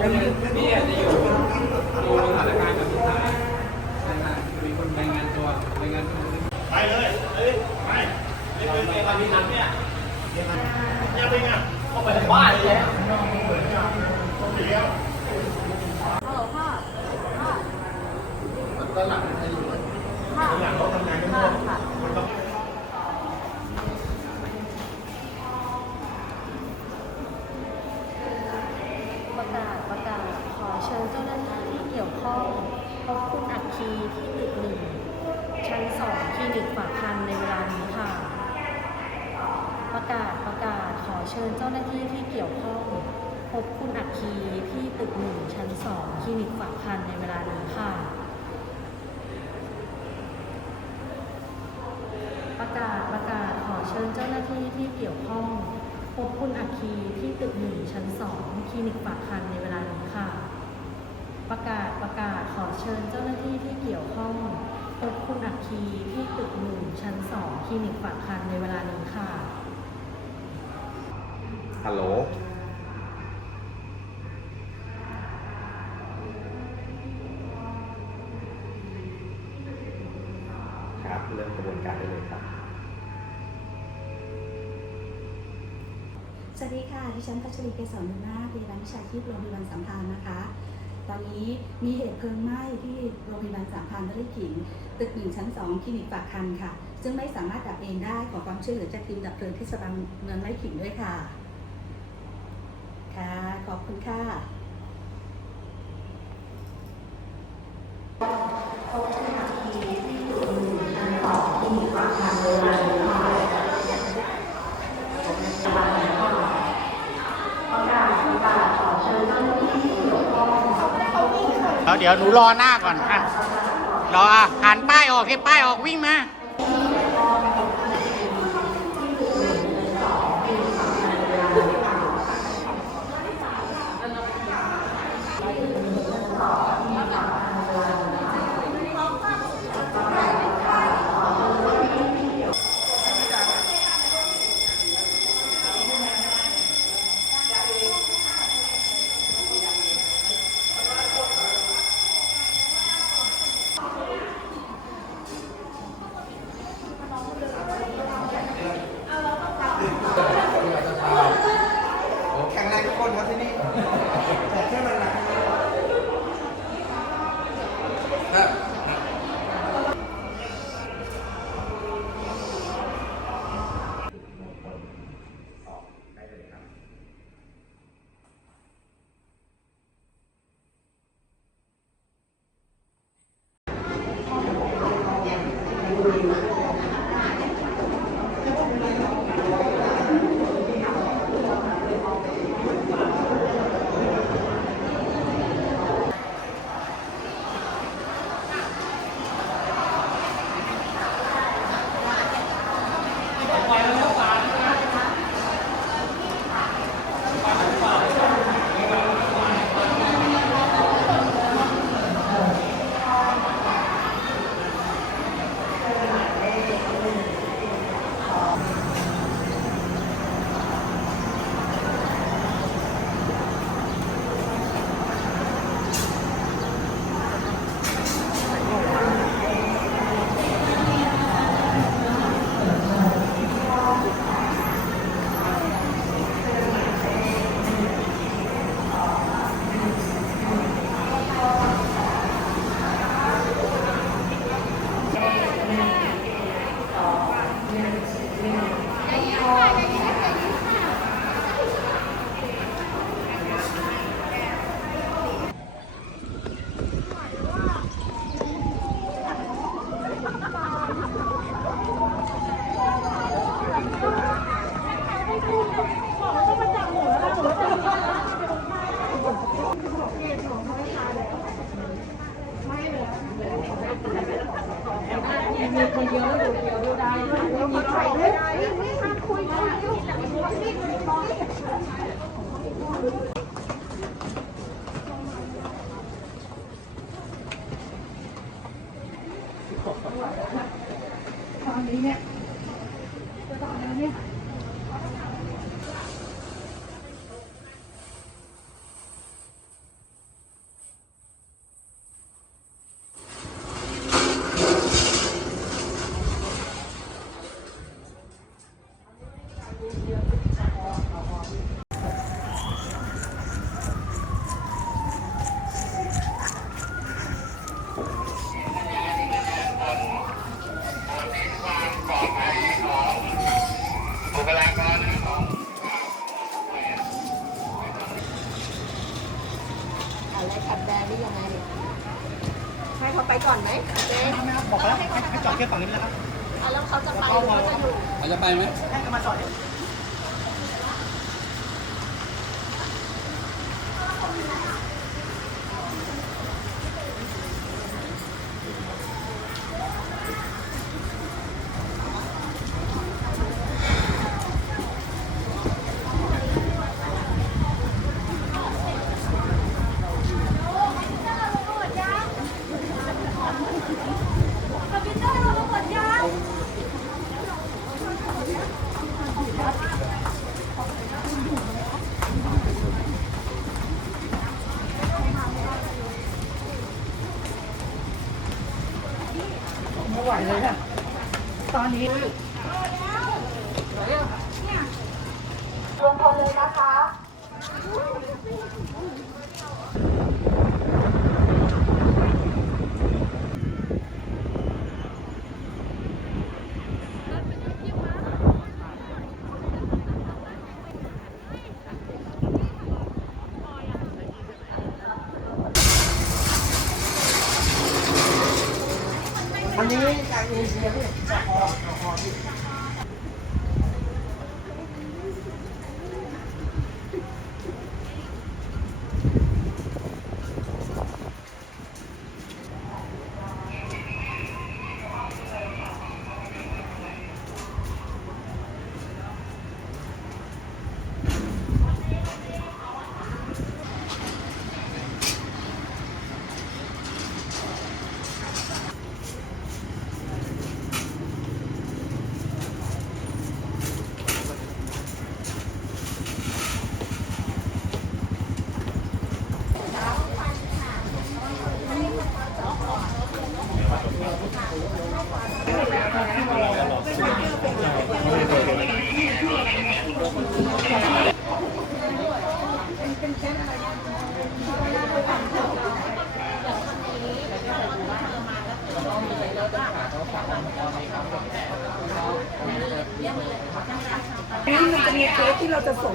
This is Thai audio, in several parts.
พี่อาจจะอยู่ดูสถานการณ์แบบสุดท้ายรายงานมีคนรายงานตัวรายงานตัวไปเลยเอ้ยไปไม่เป็นไรครับพี่นัทเนี่ยยังเป็นไงเข้าไปในบ้านเลยแล้วต้องเดียวฮัลโหลพ่อพ่อด้านหลังให้อยู่เลยค่ะด้านหลังเขาทำงานกันหม ค่ะ ด ค่ะ มันต้อง ประกาศประกาศขอเชิญเจ้าหน้าที่ที่เกี่ยวข้องพบคุณอัคคีที่ตึกหนึ่งชั้นสองคลินิกฝากคันในเวลานี้ค่ะ ประกาศประกาศขอเชิญเจ้าหน้าที่ที่เกี่ยวข้อง พบคุณอัคคีที่ตึกหนึ่งชั้นสองคลินิกฝากคันในเวลานี้ค่ะ ประกาศประกาศขอเชิญเจ้าหน้าที่ที่เกี่ยวข้อง พบคุณอัคคีที่ตึกหนึ่งชั้นสองคลินิกฝากคันในเวลานี้ค่ะ ประกาศประกาศขอเชิญเจ้าหน้าที่ที่เกี่ยวข้องพบคุณอัคคีที่ตึกหนึ่งชั้นสองคลินิกฝากคันในเวลานี้ค่ะ ฮัลโหล ครับ เริ่มกระบวนการได้เลยครับ สวัสดีค่ะ ดิฉันพัชรีเกษรบุญนาคพยาบาลวิชาชีพโรงพยาบาลสัมพันธ์นะคะ ตอนนี้มีเหตุเพลิงไหม้ที่โรงพยาบาลสัมพันธ์นฤขิง ตึกหนึ่งชั้นสองคลินิกปากคันค่ะ ซึ่งไม่สามารถดับเองได้ขอความช่วยเหลือจากทีมดับเพลิงเทศบาลเมืองนฤขิงด้วยค่ะ ค่ะ ขอบคุณค่ะพบคุณอัคคีที่ตึกหนึ่งชั้นสองคลินิกฝากคันในเวลานี้ค่ะประกาศประกาศขอเชิญเจ้าหน้าที่ที่เกี่ยวล้วเดี๋ยวหนูรอหน้าก่อนอะรออะหันป้ายออกที่ป้ายออกวิ่งมา อะไร จะไปหรือเขาจะอยู่เราจะไปไหมให้เขามาจอด อันนี้จากเอเชียพี่จากออกจากออ นี่มันจะมีเคสที่เราจะส่ง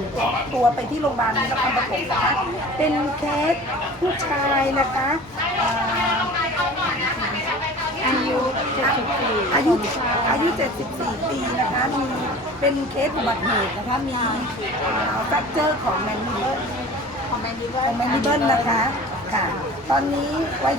ตัวไปที่โรงพยาบาลนครปฐมนะคะเป็นเคสผู้ชายนะคะอ่าอายุอา ยุอายุ 74 ปีนะคะ มีเป็นเคสอุบัติเหตุนะคะ มีแฟกเจอร์ของแมนนิเบิลของแมนนิเบิลนนะคะ ค่ะ ตอนนี้ไว้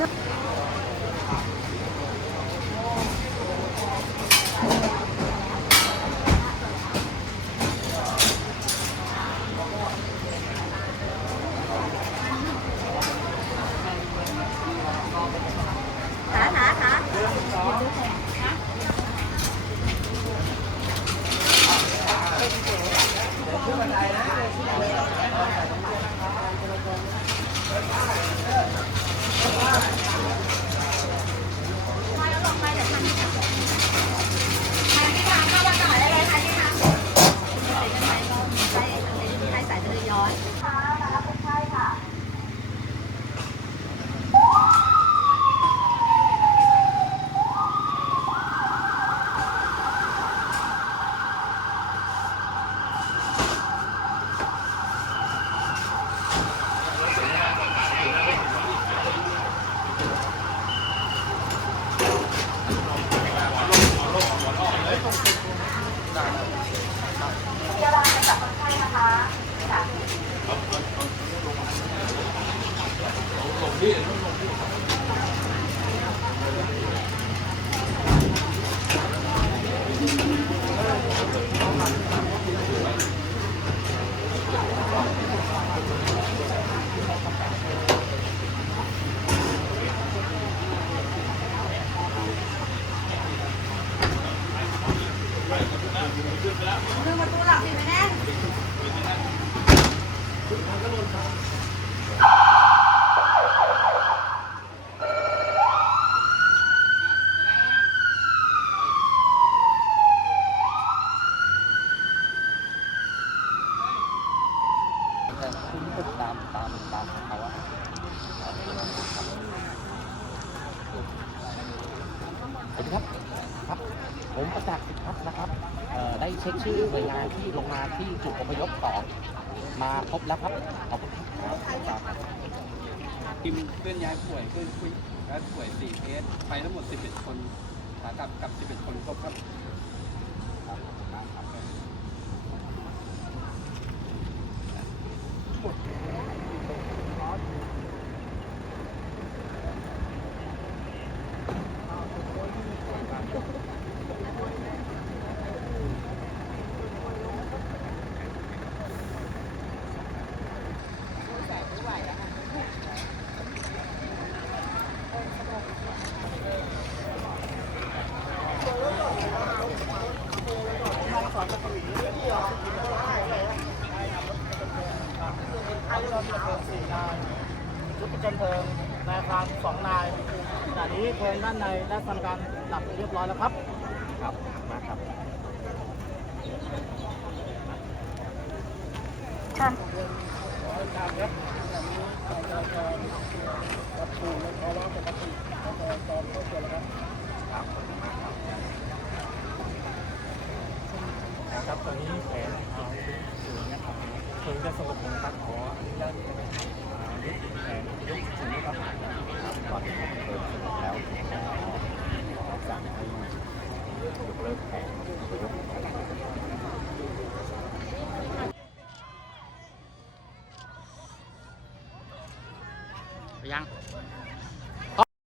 ช็คชื่อหน่วยงานที่ลงมาที่จุดอพยพสองมาพบแล้วครับขอบคุณครับทีมเคลื่อนย้ายป่วยเคลื่อนย้ายป่วย4เคสไปทั้งหมด 11 คนขากลับกับ 11 คนครบครับ ประจำเพลิงนายพรานสองนายขณะนี้เพลิงด้านในได้ทำการดับเรียบร้อยแล้วครับ ครับมาครับครับตอนนี้แผนเอาสูงนะครับเพลิงจะสงบลงครับขออนุญาตยุบแผนยุบสูงครับก่อนที่จะเปิดสงบแล้วสั่งให้ ยัง